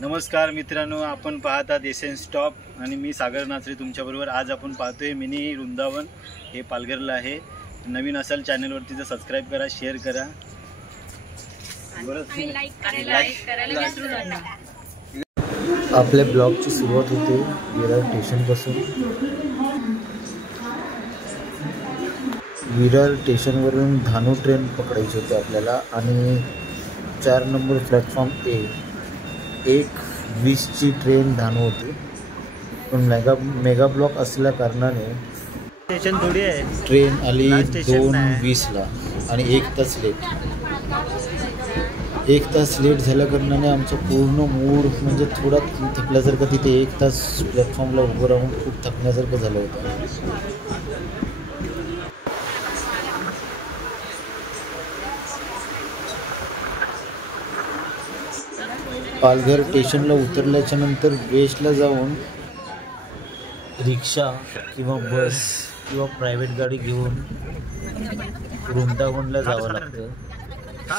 नमस्कार मित्रांनो, आपण पाहतात एसेन्स स्टॉप आणि मी सागर नाचरे तुमच्याबरोबर. आज आपण पाहतोय मिनी वृंदावन. हे पालघरला आहे. नवीन असाल चॅनलवरती तर सबस्क्राईब करा, शेअर करा, लाईक करायला विसरू नका. आपल्या ब्लॉगची सुरुवात होते विरार स्टेशनपासून. विरार स्टेशनवरून धानू ट्रेन पकडायची होती आपल्याला आणि 4 नंबर प्लॅटफॉर्म 1:20ची ट्रेन धानू होती. पण मेगा ब्लॉक असल्या कारणाने स्टेशन थोडी आहे, ट्रेन आली 2:20ला आणि 1 तास लेट झाल्या कारणाने आमचा पूर्ण मूड म्हणजे थोडा थकल्यासारखं. तिथे 1 तास प्लॅटफॉर्मला उभं राहून खूप थकण्यासारखं झालं होतं. पालघर स्टेशनला उतरल्याच्या नंतर वेस्टला जाऊन रिक्षा किंवा बस किंवा प्रायव्हेट गाडी घेऊन वृंदावनला जावं लागतं.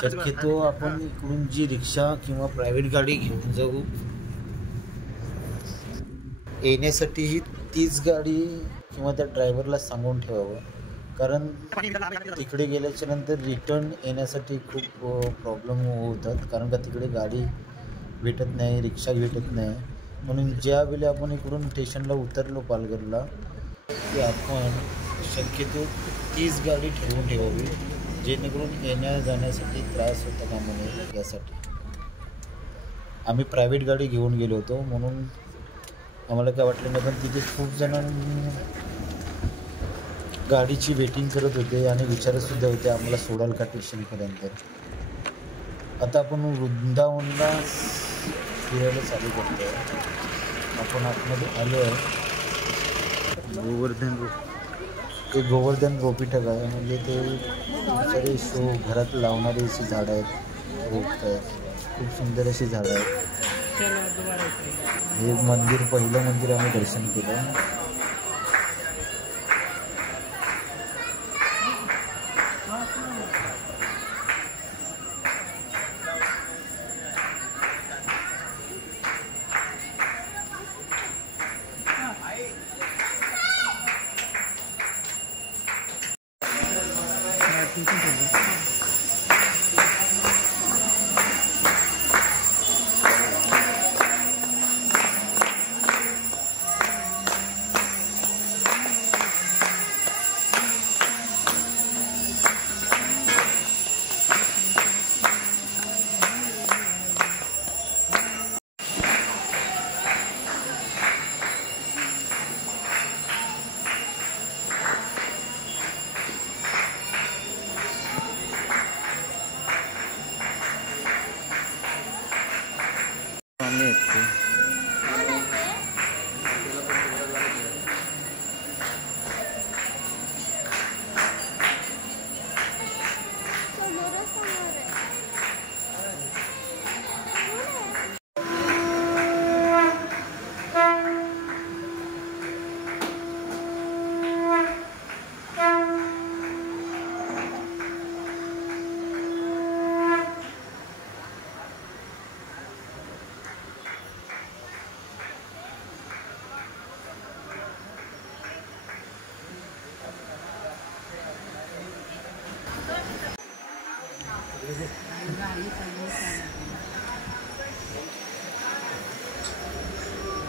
शक्यतो आपण इकडून जी रिक्षा किंवा प्रायव्हेट गाडी घेऊन जाऊ, येण्यासाठीही तीच गाडी किंवा त्या ड्रायव्हरला सांगून ठेवावं. कारण तिकडे गेल्याच्या नंतर रिटर्न येण्यासाठी खूप प्रॉब्लेम होतात. कारण का तिकडे गाडी भेटत नाही, रिक्षा भेटत नाही. म्हणून ज्यावेळी आपण इकडून स्टेशनला उतरलो पालघरला, की आपण शक्यतो तीच गाडी ठरवून ठेवावी, जेणेकरून येण्या जाण्यासाठी त्रास होता कामा नये. यासाठी आम्ही प्रायव्हेट गाडी घेऊन गेलो होतो, म्हणून आम्हाला काय वाटलं नाही. पण तिथे खूप जण गाडीची वेटिंग करत होते आणि विचारतसुद्धा होते आम्हाला सोडाल का स्टेशनपर्यंत. आता आपण वृंदावनला फिरायला चालू करतो. आपण आतमध्ये आलो आहे. गोवर्धन रोपिटक आहे, म्हणजे ते सारे शो घरात लावणारी अशी झाडं आहेत, रोप आहेत. खूप सुंदर अशी झाडं आहेत. हे मंदिर, पहिलं मंदिर आम्ही दर्शन केलं.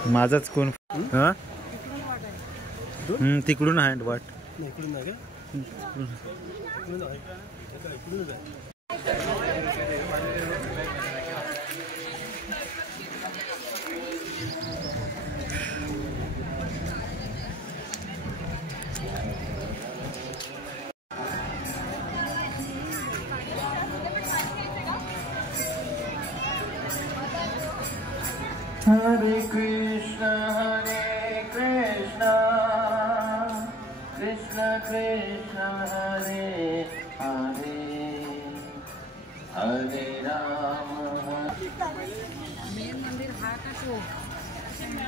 माझाच कोण हा तिकडून आहे वाट. हरे कृष्णा कृष्ण कृष्ण हरे हरे, हरे राम. मेन मंदिर हा का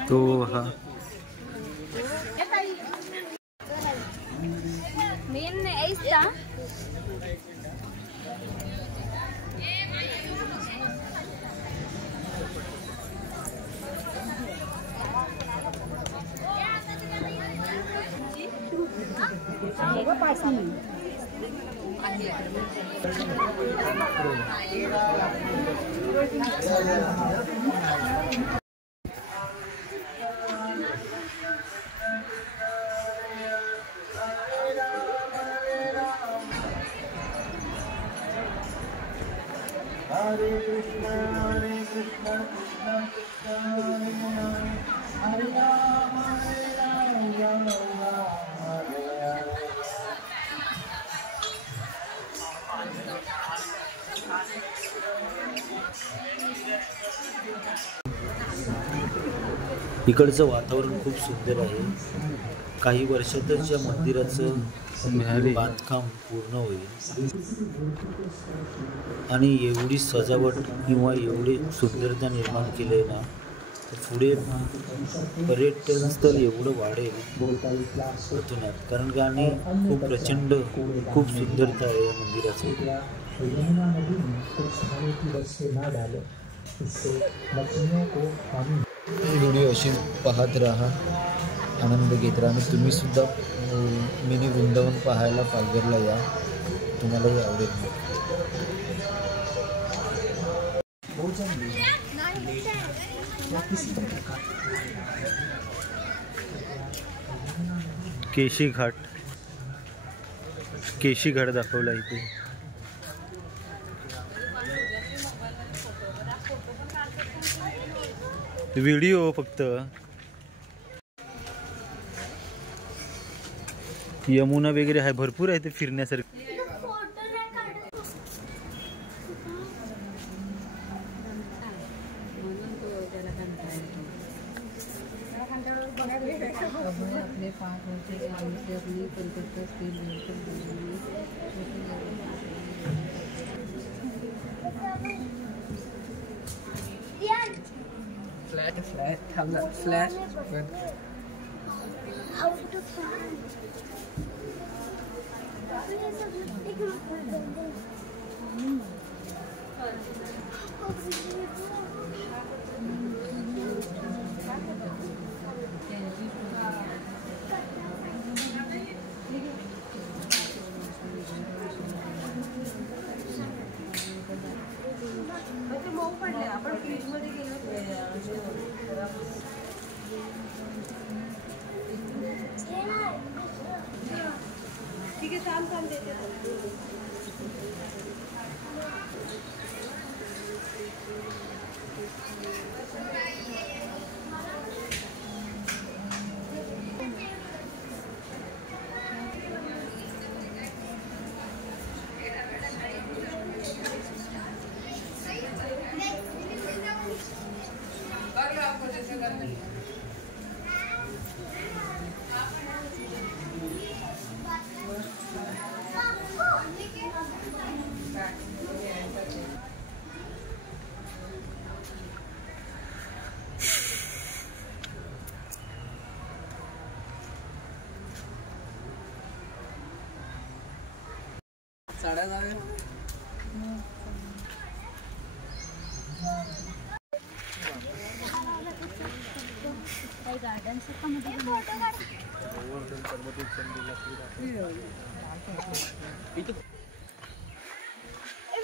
तो हा मेन ऐसा Hare Krishna, Krishna Krishna, Hare Hare, Hare Rama, Rama Rama, Hare Hare. इकडचं वातावरण खूप सुंदर आहे. काही वर्षातच या मंदिराचं बांधकाम पूर्ण होईल आणि एवढी सजावट किंवा एवढी सुंदरता निर्माण केली आहे ना, तर पुढे पर्यटन स्थळ एवढं वाढेल पुण्यात. कारण का आणि खूप प्रचंड खूप सुंदरता आहे या मंदिराची. व्हिडिओ अशी पाहत राहा, आनंद घेत राहा आणि तुम्ही सुद्धा मिनी वृंदावन पाहायला पालघरला या, तुम्हालाही आवडेल. केशी घाट दाखवला इथे. व्हिडिओ फक्त. यमुना वगैरे आहे, भरपूर आहे ते फिरण्यासारखं. अपने 5 वर्ष के आयु से अपनी कलकत्ता स्थित फ्लैश आपण फ्रीजमध्ये गेलो ठीक आहे. काम देते. साड्या जावे गार्डन से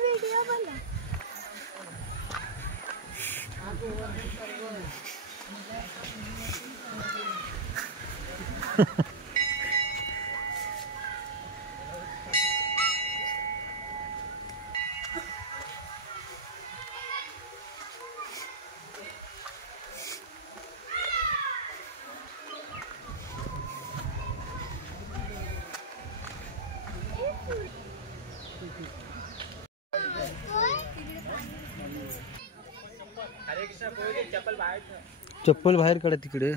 वीडियो बना चप्पल बाहेर काढा तिकडे.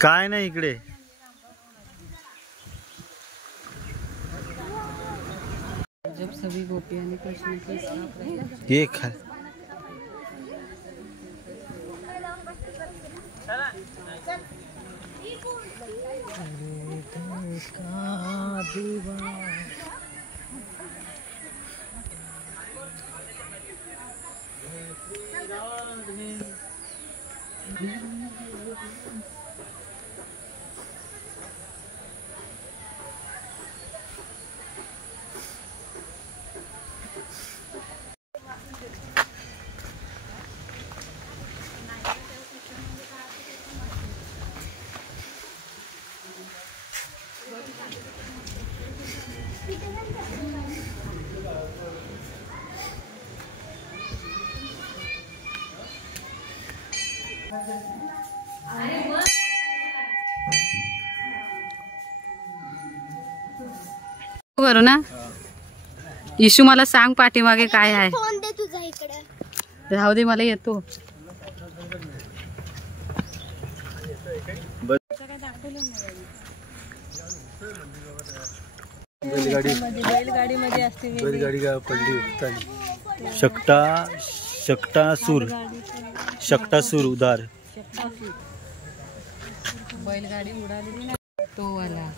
काय नाही इकडे. जब सभी गोपियां ने कृष्ण के साथ रहे ये खा करू ना. इशू मला सांग पाठीमागे काय आहे. फोन दे तुझा इकडे. राहू दे मला येतो. बैलगाडी मध्ये असते. बैलगाडी पडली. शकटासूर उदार. बैलगाडी उडालेली ना तो वाला.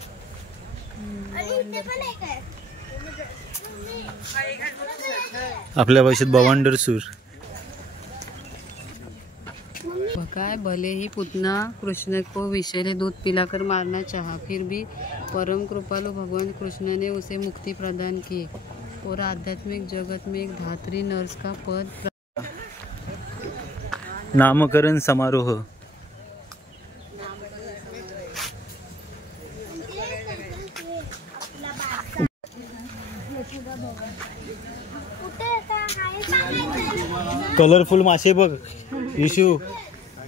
आपल्या भाषेत बवंडरसूर. काय भले ही पुतना कृष्ण को विषैले दूध पिलाकर मारना चाहा, फिर भी परम कृपालु भगवान कृष्ण ने उसे मुक्ति प्रदान की और आध्यात्मिक जगत में एक धात्री नर्स का पद. नामकरण समारोह. कलरफुल मासे बघ इशू,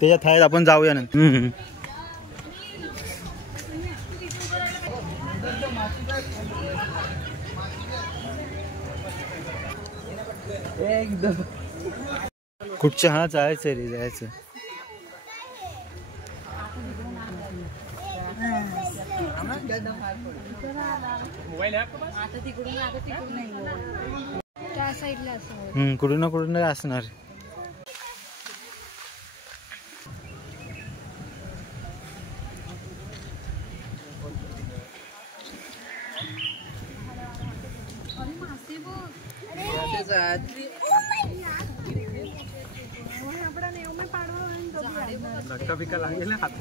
त्याच्यात आहेत. आपण जाऊया नंतर. कुठच्या हा जायचं रे जायचं. कुठून ना कुठून असणार.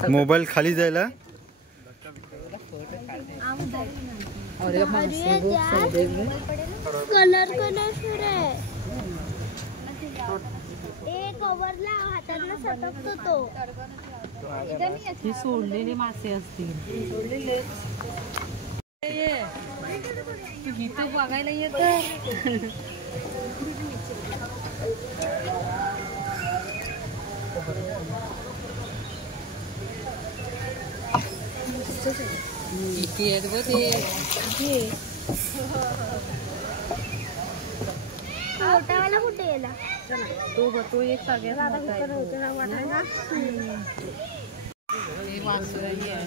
मोबाईल खाली जायला. कलर कलर आहे. कवरला हाताला सटकतो तो. ही सोडलेले मासे असतील. इथं बघायला येत. किती आहेत ग ते. मोठावाला कुठे गेला. तो एक सगळ्यात वासुराई आहे.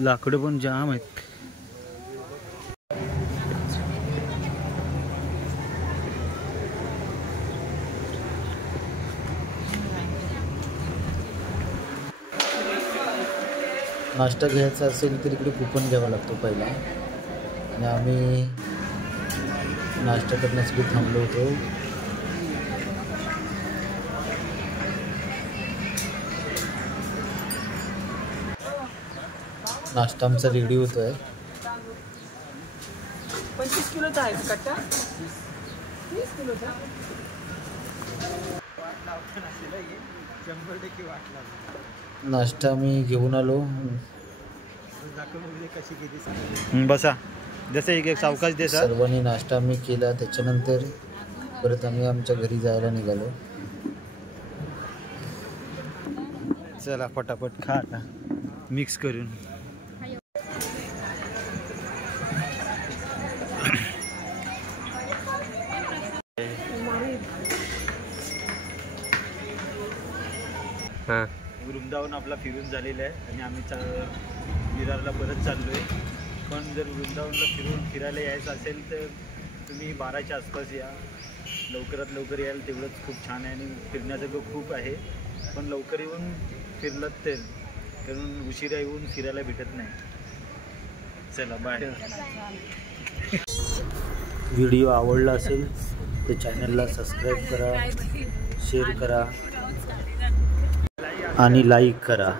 लाकडं पण जाम आहेत. नाश्ता घ्यायचा असेल तर इकडे कुपन घ्यावा लागतो पहिला. आणि आम्ही नाश्ता करण्यासाठी थांबलो होतो. नाश्ता आमचा रेडी होतोय. 25 किलोचा आहे कट्टा. 30 किलोचा. 100% वाटला. नाश्ता मी घेऊन आलो. बसा जसं एक सावकाश दे सर. सर्वांनी नाश्ता मी केला. त्याच्यानंतर परत आम्ही आमच्या घरी जायला निघालो. चला पटापट खा आता मिक्स करून. वृंदावन आपला फिरून झालेला आहे आणि आम्ही विरारला परत चाललो आहे. पण जर वृंदावनला फिरायला यायचं असेल तर तुम्ही 12च्या आसपास या. लवकरात लवकर याल तेवढंच खूप छान आहे आणि फिरण्यासारखं खूप आहे. पण लवकर येऊन फिरलं तर कारण उशिरा येऊन फिरायला भेटत नाही. चला बाय. व्हिडिओ आवडला असेल तर चॅनलला सबस्क्राईब करा, शेअर करा आणि लाईक करा.